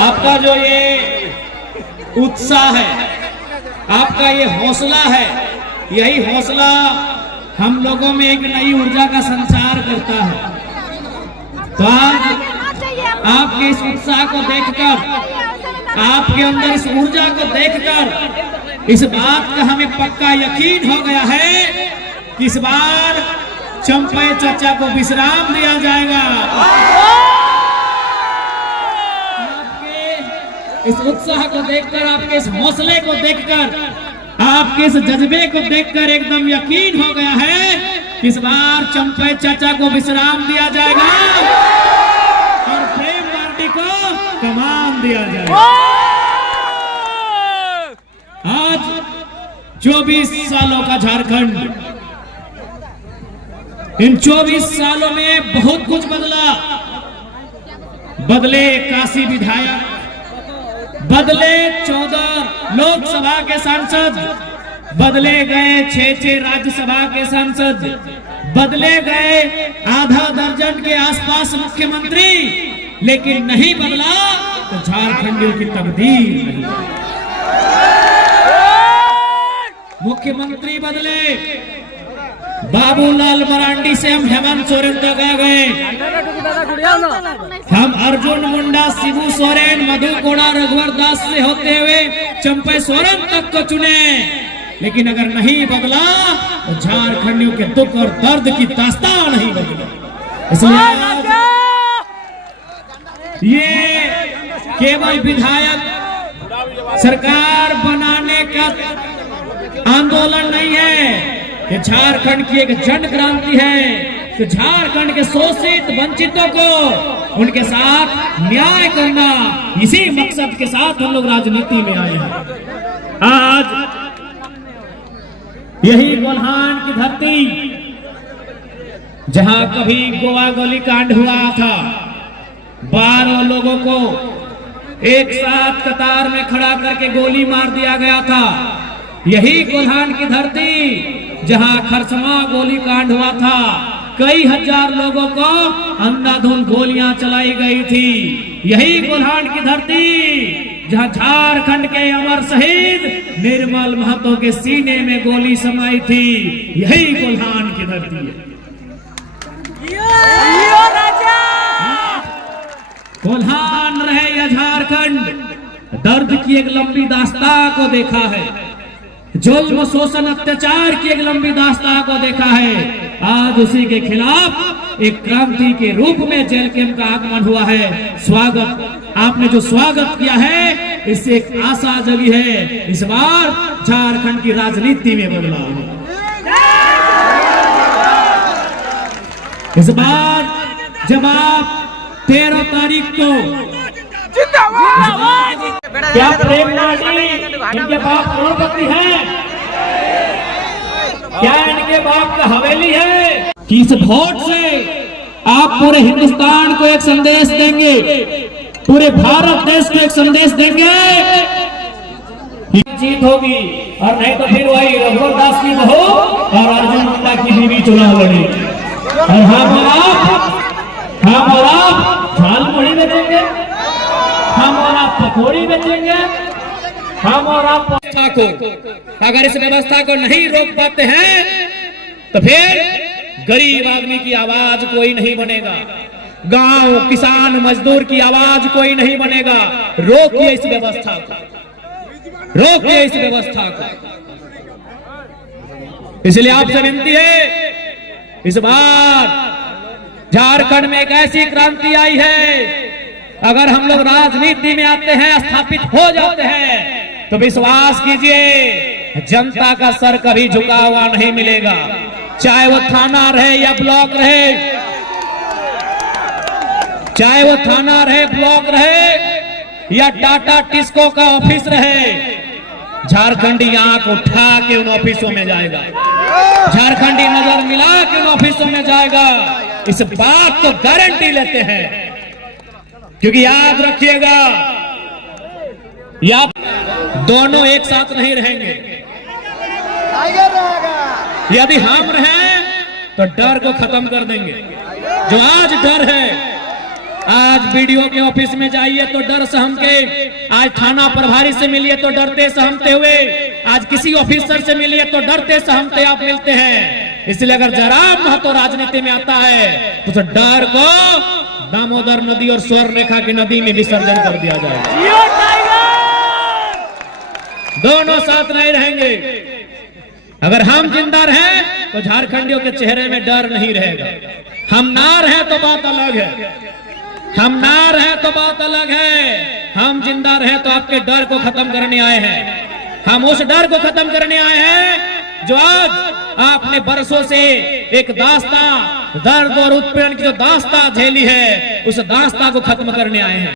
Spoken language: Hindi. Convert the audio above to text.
आपका जो ये उत्साह है, आपका ये हौसला है, यही हौसला हम लोगों में एक नई ऊर्जा का संचार करता है। तो आज आपके इस उत्साह को देखकर, आपके अंदर इस ऊर्जा को देखकर इस बात का हमें पक्का यकीन हो गया है कि इस बार चंपई चचा को विश्राम दिया जाएगा। आपके इस उत्साह को देखकर, आपके इस हौसले को देखकर, आपके इस जज्बे को देखकर एकदम यकीन हो गया है कि इस बार चंपई चचा को विश्राम दिया जाएगा और प्रेम पार्टी को कमान दिया जाएगा। आज 24 सालों का झारखंड, इन 24 सालों में बहुत कुछ बदला। बदले काशी विधायक, बदले 14 लोकसभा के सांसद, बदले गए 6 राज्यसभा के सांसद, बदले गए आधा दर्जन के आसपास मुख्यमंत्री, लेकिन नहीं बदला तो झारखंडियों की तकदीर नहीं। मुख्यमंत्री बदले, बाबूलाल मरांडी से हम हेमंत सोरेन तक आ गए, हम अर्जुन मुंडा, शिबू सोरेन, मधु कोड़ा, रघुवर दास से होते हुए चंपई सोरेन तक को चुने, लेकिन अगर नहीं बदला तो झारखंडियों के दुख और दर्द की दास्तान नहीं बदली। इसलिए ये केवल विधायक सरकार बनाने का आंदोलन नहीं है, ये झारखंड की एक जन क्रांति है। तो झारखंड के शोषित वंचितों को उनके साथ न्याय करना, इसी मकसद के साथ हम लोग राजनीति में आए हैं। आज यही कोल्हान की धरती, जहां कभी गोवा गोलीकांड हुआ था, 12 लोगों को एक साथ कतार में खड़ा करके गोली मार दिया गया था, यही कोल्हान की धरती जहां खरसमा गोलीकांड हुआ था, कई हजार लोगों को अंधाधुंध गोलियां चलाई गई थी, यही कोल्हान की धरती जहां झारखंड के अमर शहीद निर्मल महतो के सीने में गोली समाई थी, यही कोल्हान की धरती है। कोल्हान रहे या झारखंड, दर्द की एक लंबी दास्तां को देखा है, जुल्म शोषण अत्याचार की एक लंबी दास्तां को देखा है। आज उसी के खिलाफ एक क्रांति के रूप में जेल कैंप का आगमन हुआ है। स्वागत, आपने जो स्वागत किया है, इससे एक आशा जगी है, इस बार झारखंड की राजनीति में बदलाव होगा। इस बार जब आप 13 तारीख को, क्या प्रेम पार्टी इनके बाप करोड़पति है? क्या इनके बाप का हवेली है? कि इस वोट से आप पूरे हिंदुस्तान को एक संदेश देंगे, पूरे भारत देश को एक संदेश देंगे, जीत होगी, और नहीं तो फिर वही रघुवर दास की बहू और अर्जुन मुंडा की बीवी चुनाव लड़ेगी। और हम और आप झालमुड़ी बेचेंगे, हम और आप पकौड़ी बेचेंगे, हम और आप को, अगर इस व्यवस्था को नहीं रोक पाते हैं तो फिर गरीब आदमी की आवाज कोई नहीं बनेगा, गांव किसान मजदूर की आवाज कोई नहीं बनेगा। रोकिए इस व्यवस्था को, रोकिए इस व्यवस्था को। इसलिए आपसे विनती है, इस बार झारखंड में एक ऐसी क्रांति आई है, अगर हम लोग राजनीति में आते हैं, स्थापित हो जाते हैं, तो विश्वास कीजिए जनता का सर कभी झुका हुआ नहीं मिलेगा। चाहे वो थाना रहे या ब्लॉक रहे, चाहे वो थाना रहे, ब्लॉक रहे या टाटा टिस्को का ऑफिस रहे, झारखंडी आंख उठा के उन ऑफिसों में जाएगा, झारखंडी नजर मिला के उन ऑफिसों में जाएगा। इस बात को गारंटी लेते हैं, क्योंकि याद रखिएगा, या दोनों एक साथ नहीं रहेंगे। यदि हम रहें तो डर को खत्म कर देंगे। जो आज डर है, आज बीडीओ के ऑफिस में जाइए तो डर सहमके, आज थाना प्रभारी से मिलिए तो डरते सहमते हुए, आज किसी ऑफिसर से मिलिए तो डरते सहमते आप मिलते हैं। इसलिए अगर जरा महत्व राजनीति में आता है तो उस डर को दामोदर नदी और स्वर्ण रेखा की नदी में विसर्जन कर दिया जाए। दोनों साथ नहीं रहेंगे। अगर हम जिंदा रहे तो झारखंडियों के चेहरे में डर नहीं रहेगा। हम ना रहे तो बात अलग है, हम ना रहे तो बात अलग है। हम जिंदा रहे तो आपके डर को खत्म करने आए हैं। हम उस डर को खत्म करने आए हैं जो आज आपने बरसों से एक दास्तां, दर्द और उत्पीड़न की जो दास्तां झेली है, उस दास्तां को खत्म करने आए हैं।